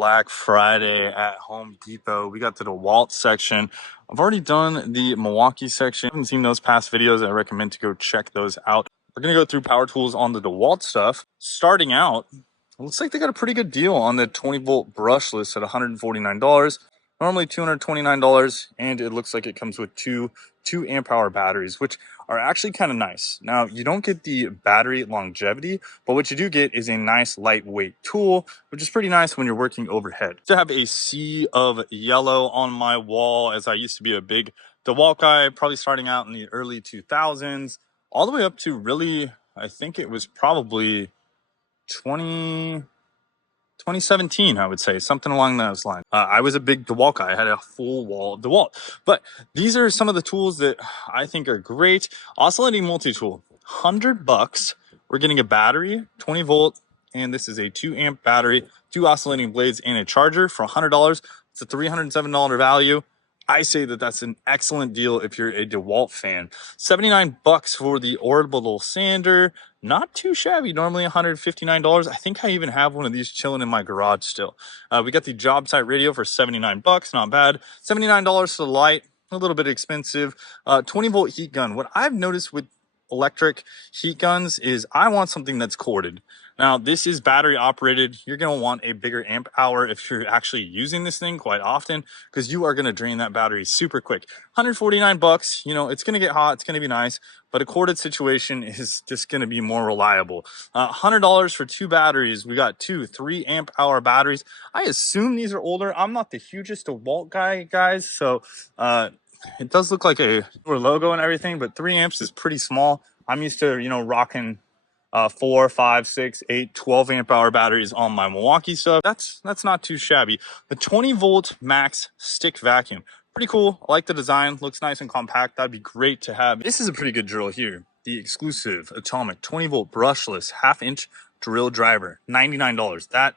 Black Friday at Home Depot. We got the DeWalt section. I've already done the Milwaukee section. If you haven't seen those past videos, I recommend to go check those out. We're going to go through power tools on the DeWalt stuff. Starting out, it looks like they got a pretty good deal on the 20-volt brushless at $149. Normally $229, and it looks like it comes with two amp hour batteries, which are actually kind of nice. Now, you don't get the battery longevity, but what you do get is a nice lightweight tool, which is pretty nice when you're working overhead. To have a sea of yellow on my wall, as I used to be a big DeWalt guy, probably starting out in the early 2000s, all the way up to really, I think it was probably 2017, I would say, something along those lines. I was a big DeWalt guy. I had a full wall of DeWalt. But these are some of the tools that I think are great. Oscillating multi-tool, $100. We're getting a battery, 20 volt, and this is a 2 amp battery, 2 oscillating blades, and a charger for $100. It's a $307 value. I say that that's an excellent deal if you're a DeWalt fan. $79 for the orbital sander. Not too shabby. Normally $159. I think I even have one of these chilling in my garage still. We got the job site radio for $79. Not bad. $79 for the light. A little bit expensive. 20-volt heat gun. What I've noticed with electric heat guns is I want something that's corded. Now, this is battery operated. You're going to want a bigger amp hour if you're actually using this thing quite often, because you are going to drain that battery super quick. $149, you know, it's going to get hot. It's going to be nice, but a corded situation is just going to be more reliable. $100 for 2 batteries. We got 2 3 amp hour batteries. I assume these are older. I'm not the hugest DeWalt guy, guys, so it does look like a logo and everything, but 3 amps is pretty small. I'm used to, you know, rocking 4, 5, 6, 8, 12 amp hour batteries on my Milwaukee stuff. That's not too shabby. The 20 volt max stick vacuum, pretty cool. I like the design, looks nice and compact. That'd be great to have. This is a pretty good drill here. The exclusive Atomic 20 volt brushless 1/2 inch drill driver, $99. That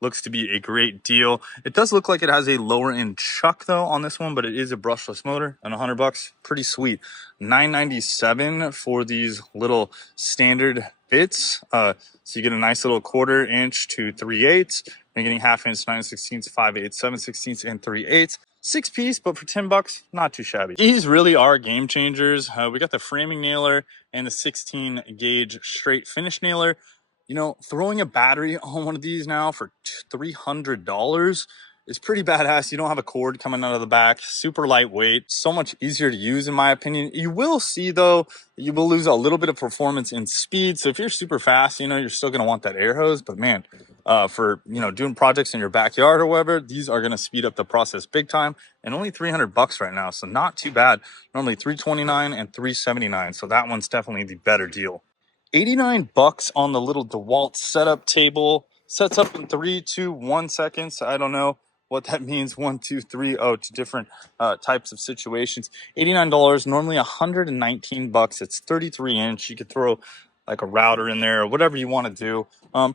looks to be a great deal. It does look like it has a lower end chuck though on this one, but it is a brushless motor, and $100, pretty sweet. $997 for these little standard bits. So you get a nice little 1/4 inch to 3/8. You're getting 1/2 inch, 9/16, 5/8, 7/16, and 3/8. 6-piece, but for $10, not too shabby. These really are game changers. We got the framing nailer and the 16 gauge straight finish nailer. You know, throwing a battery on one of these now for $300 is pretty badass. You don't have a cord coming out of the back. Super lightweight. So much easier to use, in my opinion. You will see, though, you will lose a little bit of performance and speed. So if you're super fast, you know, you're still going to want that air hose. But, man, for, you know, doing projects in your backyard or whatever, these are going to speed up the process big time. And only $300 right now. So not too bad. Normally $329 and $379. So that one's definitely the better deal. $89 on the little DeWalt setup table. Sets up in 3, 2, 1 seconds. I don't know what that means. 1, 2, 3. Oh, to different types of situations. $89. Normally $119. It's 33 inch. You could throw like a router in there or whatever you want to do.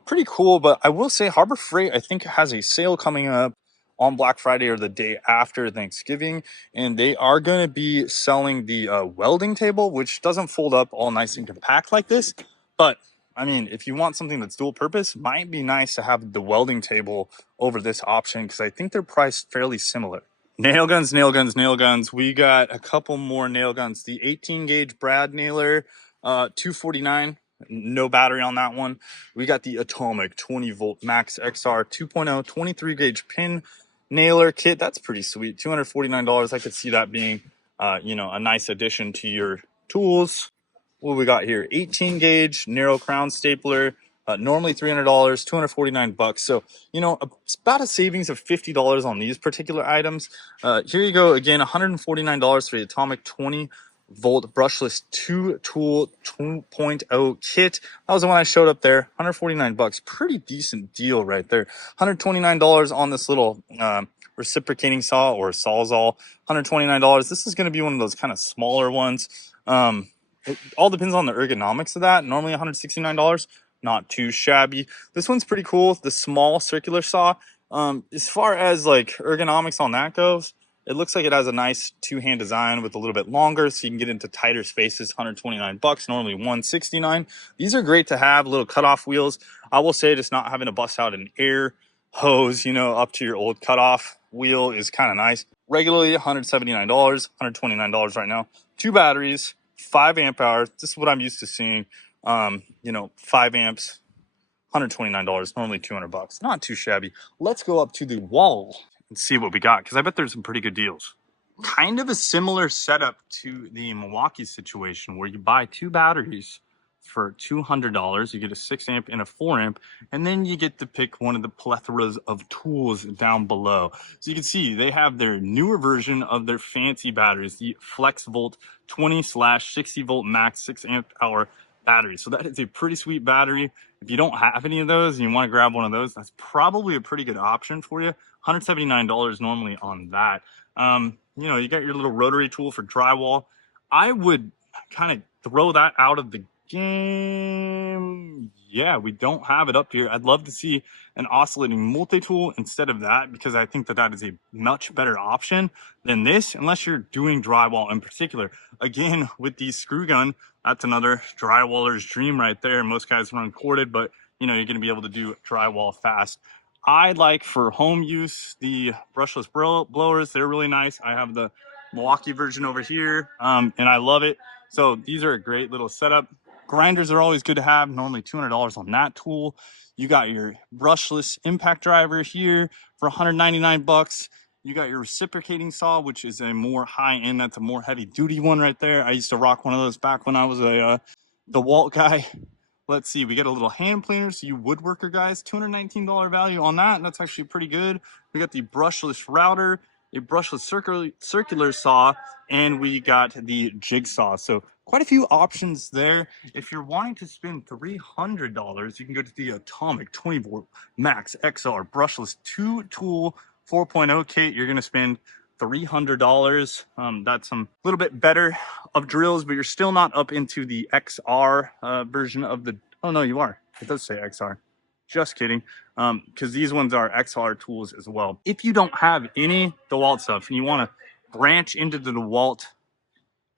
Pretty cool. But I will say Harbor Freight, I think, has a sale coming up on Black Friday or the day after Thanksgiving, and they are going to be selling the welding table, which doesn't fold up all nice and compact like this. But I mean, if you want something that's dual purpose, might be nice to have the welding table over this option, because I think they're priced fairly similar. Nail guns, nail guns, nail guns. We got a couple more nail guns. The 18 gauge brad nailer, $249. No battery on that one. We got the Atomic 20 volt max XR 2.0 23 gauge pin nailer kit. That's pretty sweet. $249. I could see that being you know, a nice addition to your tools. What we got here? 18 gauge narrow crown stapler, normally $300, $249. So, you know, it's about a savings of $50 on these particular items. Here you go again, $149 for the Atomic 20 volt brushless 2 tool 2.0 kit. That was the one I showed up there. $149. Pretty decent deal right there. $129 on this little reciprocating saw or sawzall. $129. This is going to be one of those kind of smaller ones. It all depends on the ergonomics of that. Normally $169. Not too shabby. This one's pretty cool. The small circular saw. As far as like ergonomics on that goes, it looks like it has a nice 2-hand design with a little bit longer, so you can get into tighter spaces. $129, normally $169. These are great to have, little cutoff wheels. I will say, just not having to bust out an air hose, you know, up to your old cutoff wheel is kind of nice. Regularly $179, $129 right now. 2 batteries, 5 amp hours. This is what I'm used to seeing. You know, 5 amps, $129, normally $200. Not too shabby. Let's go up to the wall and see what we got, because I bet there's some pretty good deals. Kind of a similar setup to the Milwaukee situation, where you buy 2 batteries for $200. You get a 6 amp and a 4 amp, and then you get to pick one of the plethoras of tools down below. So you can see they have their newer version of their fancy batteries, the Flex Volt 20/60 volt max 6 amp hour battery. So that is a pretty sweet battery. If you don't have any of those and you want to grab one of those, that's probably a pretty good option for you. $179 normally on that. You know, you got your little rotary tool for drywall. I would kind of throw that out of the game. Yeah, we don't have it up here. I'd love to see an oscillating multi-tool instead of that, because I think that that is a much better option than this, unless you're doing drywall in particular. Again, with the screw gun, that's another drywaller's dream right there. Most guys run corded, but you know, you're going to be able to do drywall fast. I like, for home use, the brushless blowers. They're really nice. I have the Milwaukee version over here, and I love it. So these are a great little setup. Grinders are always good to have, normally $200 on that tool. You got your brushless impact driver here for 199 bucks. You got your reciprocating saw, which is a more high end, that's a more heavy duty one right there. I used to rock one of those back when I was a DeWalt guy. Let's see, we get a little hand planer, so you woodworker guys, $219 value on that. That's actually pretty good. We got the brushless router, a brushless circular saw, and we got the jigsaw. So quite a few options there. If you're wanting to spend $300, you can go to the Atomic 20 volt max XR brushless 2-tool 4.0 kit. You're going to spend $300. That's some little bit better of drills, but you're still not up into the XR version of the, oh no, you are. It does say XR. Just kidding. Because these ones are XR tools as well. If you don't have any DeWalt stuff and you want to branch into the DeWalt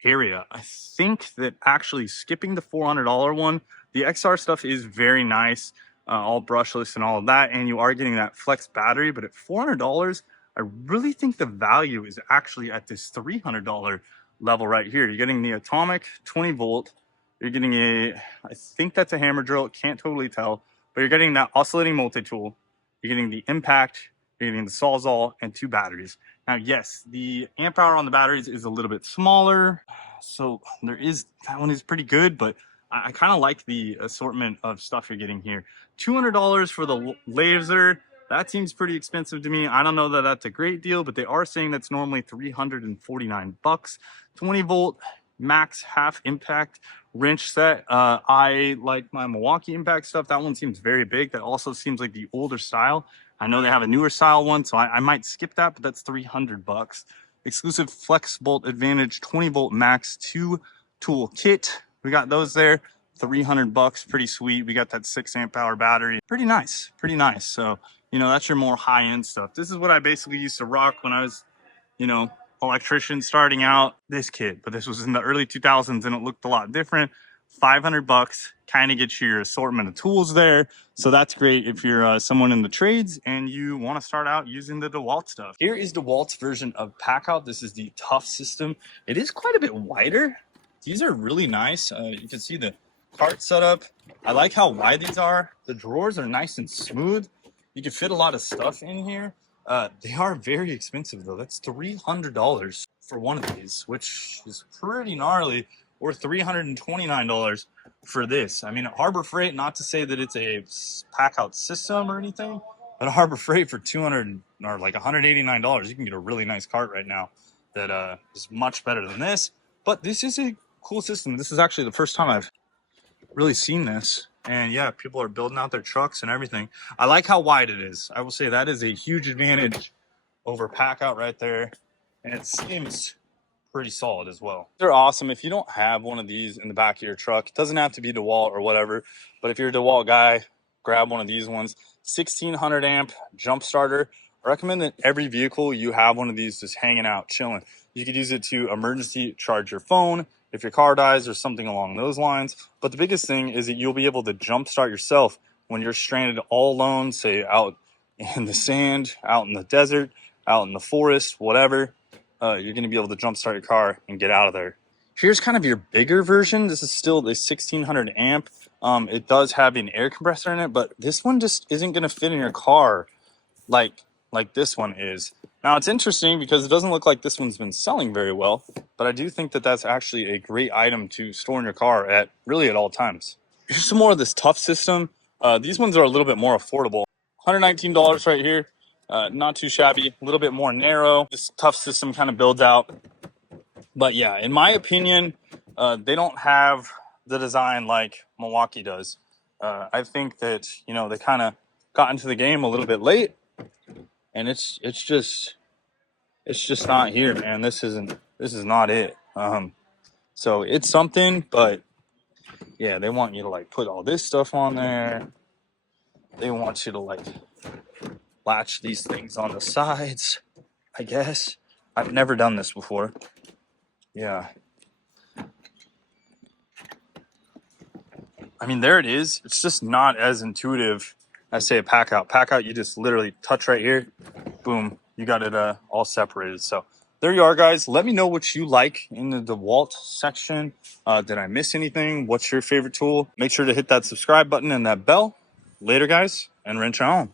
area, I think that actually skipping the $400 one, the XR stuff is very nice, all brushless and all of that, and you are getting that flex battery. But at $400, I really think the value is actually at this $300 level right here. You're getting the Atomic 20 volt. You're getting a, I think that's a hammer drill. Can't totally tell, but you're getting that oscillating multi-tool. You're getting the impact. You're getting the Sawzall and 2 batteries. Now, yes, the amp hour on the batteries is a little bit smaller, so that one is pretty good, but I kind of like the assortment of stuff you're getting here. $200 for the laser. That seems pretty expensive to me. I don't know that that's a great deal, but they are saying that's normally 349 bucks. 20 volt max half impact wrench set. I like my Milwaukee impact stuff. That one seems very big. That also seems like the older style. I know they have a newer style one, so I might skip that, but that's 300 bucks. Exclusive Flex Bolt Advantage 20 volt max 2-tool kit. We got those there. 300 bucks, pretty sweet. We got that 6 amp hour battery. Pretty nice, pretty nice. So, you know, that's your more high-end stuff. This is what I basically used to rock when I was, you know, electrician starting out. This kit, but this was in the early 2000s and it looked a lot different. 500 bucks, kind of gets you your assortment of tools there. So that's great if you're someone in the trades and you want to start out using the DeWalt stuff. Here is DeWalt's version of Packout. This is the Tough system. It is quite a bit wider. These are really nice. You can see the cart setup. I like how wide these are. The drawers are nice and smooth. You can fit a lot of stuff in here. They are very expensive though. That's $300 for one of these, which is pretty gnarly, or $329 for this. I mean, at Harbor Freight, not to say that it's a Packout system or anything, but at Harbor Freight for $200 or like $189, you can get a really nice cart right now that is much better than this. But this is a cool system. This is actually the first time I've really seen this, and yeah, people are building out their trucks and everything. I like how wide it is. I will say that is a huge advantage over Packout right there, and it seems pretty solid as well. They're awesome. If you don't have one of these in the back of your truck, it doesn't have to be DeWalt or whatever, but if you're a DeWalt guy, grab one of these ones. 1600 amp jump starter. I recommend that every vehicle you have one of these just hanging out, chilling. You could use it to emergency charge your phone if your car dies or something along those lines. But the biggest thing is that you'll be able to jump start yourself when you're stranded all alone, say out in the sand, out in the desert, out in the forest, whatever, you're going to be able to jumpstart your car and get out of there. Here's kind of your bigger version. This is still the 1600 amp. It does have an air compressor in it, but this one just isn't going to fit in your car like this one is. Now, it's interesting because it doesn't look like this one's been selling very well, but I do think that that's actually a great item to store in your car at really at all times. Here's some more of this tough system. These ones are a little bit more affordable. $119 right here. Not too shabby, a little bit more narrow. This tough system kind of builds out. But yeah, in my opinion, they don't have the design like Milwaukee does. I think that, you know, they kind of got into the game a little bit late, and it's just not here, man. This is not it. So it's something, but yeah, they want you to like put all this stuff on there. They want you to like latch these things on the sides, I guess. I've never done this before. Yeah. I mean, there it is. It's just not as intuitive as, say, a pack out. Pack out, you just literally touch right here. Boom. You got it all separated. So there you are, guys. Let me know what you like in the DeWalt section. Did I miss anything? What's your favorite tool? Make sure to hit that subscribe button and that bell. Later, guys, and wrench on.